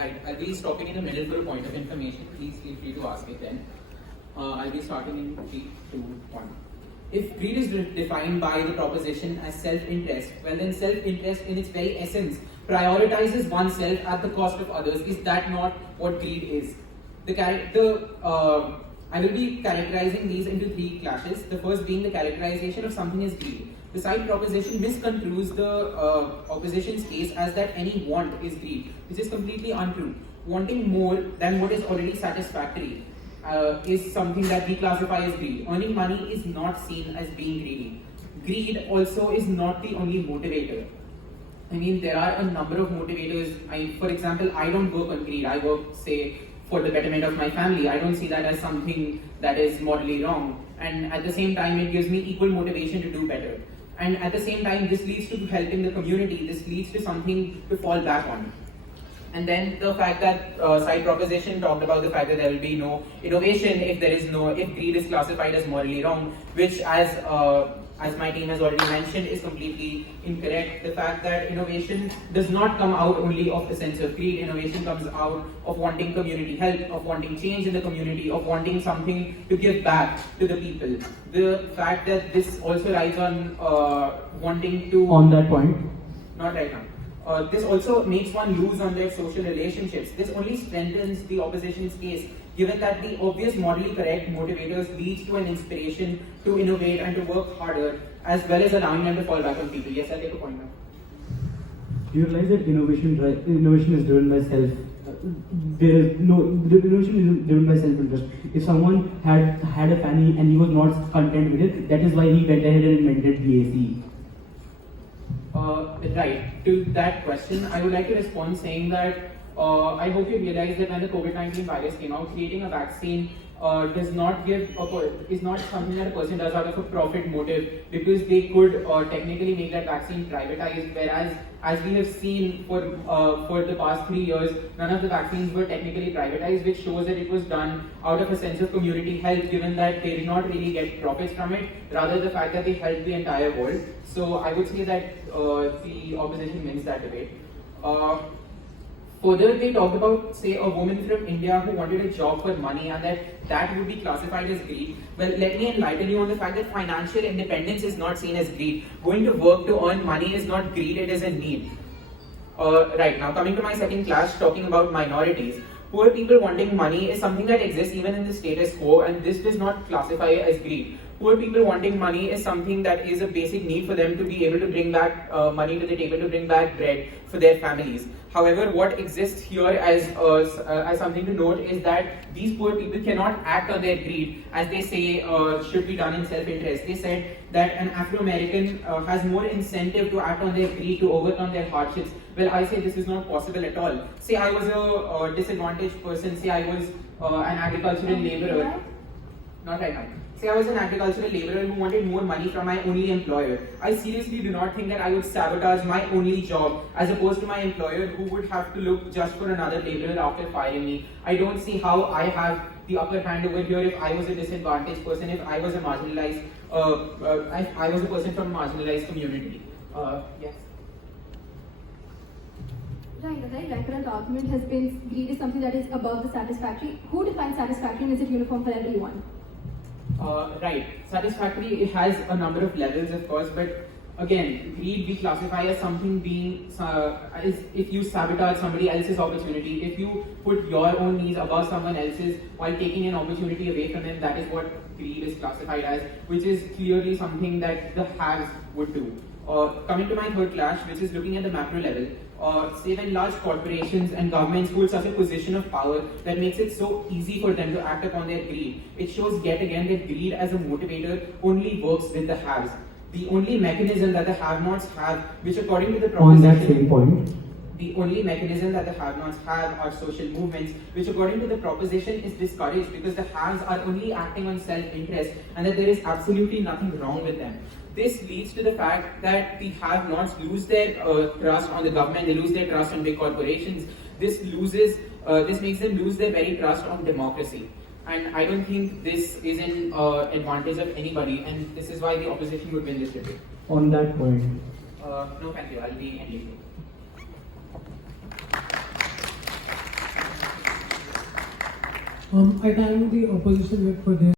Right, I'll be stopping in the middle for a point of information. Please feel free to ask it then. I'll be starting in 3, 2, 1. If greed is defined by the proposition as self-interest, well then self-interest in its very essence prioritizes oneself at the cost of others. Is that not what greed is? I will be characterizing these into 3 clashes. The first being the characterization of something as greed. The side proposition misconstrues the opposition's case as that any want is greed, which is completely untrue. Wanting more than what is already satisfactory is something that we classify as greed. Earning money is not seen as being greedy. Greed also is not the only motivator. I mean, there are a number of motivators. For example, I don't work on greed. I work, say, for the betterment of my family. I don't see that as something that is morally wrong. And at the same time, it gives me equal motivation to do better. And at the same time, this leads to helping the community. This leads to something to fall back on. And then the fact that side proposition talked about the fact that there will be no innovation if greed is classified as morally wrong, which as my team has already mentioned is completely incorrect. The fact that innovation does not come out only of the sense of greed. Innovation comes out of wanting community help, of wanting change in the community, of wanting something to give back to the people. The fact that this also rides on wanting to... On that point? Not right now. This also makes one lose on their social relationships. This only strengthens the opposition's case, given that the obvious morally correct motivators leads to an inspiration to innovate and to work harder, as well as allowing them to fall back on people. Yes, I'll take a point now. Do you realize that innovation is driven by self? Innovation is driven by self-interest. If someone had a fanny and he was not content with it, that is why he went ahead and invented BAC. Right. To that question, I would like to respond saying that I hope you realize that when the COVID-19 virus came out, creating a vaccine is not something that a person does out of a profit motive, because they could technically make that vaccine privatized, whereas as we have seen for the past 3 years, none of the vaccines were technically privatized, which shows that it was done out of a sense of community health, given that they did not really get profits from it, rather the fact that they helped the entire world. So I would say that the opposition wins that debate. Further, they talked about, say, a woman from India who wanted a job for money and that would be classified as greed. Well, let me enlighten you on the fact that financial independence is not seen as greed. Going to work to earn money is not greed, it is a need. Right, now coming to my second class, talking about minorities. Poor people wanting money is something that exists even in the status quo, and this does not classify as greed. Poor people wanting money is something that is a basic need for them to be able to bring back money to the table, to bring back bread for their families. However, what exists here as something to note is that these poor people cannot act on their greed as they say should be done in self-interest. They said that an Afro-American has more incentive to act on their greed, to overcome their hardships. Well, I say this is not possible at all. Say I was a disadvantaged person, say I was an agricultural laborer. Not right now. Say I was an agricultural laborer who wanted more money from my only employer. I seriously do not think that I would sabotage my only job as opposed to my employer who would have to look just for another laborer after firing me. I don't see how I have the upper hand over here if I was a disadvantaged person, if I was a marginalized, I was a person from a marginalized community. Yes. Right, like current argument has been greed is something that is above the satisfactory. Who defines satisfactory and is it uniform for everyone? Right. Satisfactory, it has a number of levels, of course, but again, greed we classify as something being, if you sabotage somebody else's opportunity, if you put your own needs above someone else's while taking an opportunity away from them, that is what greed is classified as, which is clearly something that the haves would do. Coming to my third clash, which is looking at the macro level, say when large corporations and governments hold such a position of power that makes it so easy for them to act upon their greed, it shows yet again that greed as a motivator only works with the haves. The only mechanism that the have-nots have, which according to the proposition... On that same point. The only mechanism that the have-nots have are social movements, which according to the proposition is discouraged because the haves are only acting on self-interest and that there is absolutely nothing wrong with them. This leads to the fact that the have-nots lose their trust on the government, they lose their trust on big corporations. This makes them lose their very trust on democracy. And I don't think this is an advantage of anybody, and this is why the opposition would win this debate. On that point. No, thank you. I'll be ending. I thank the opposition for their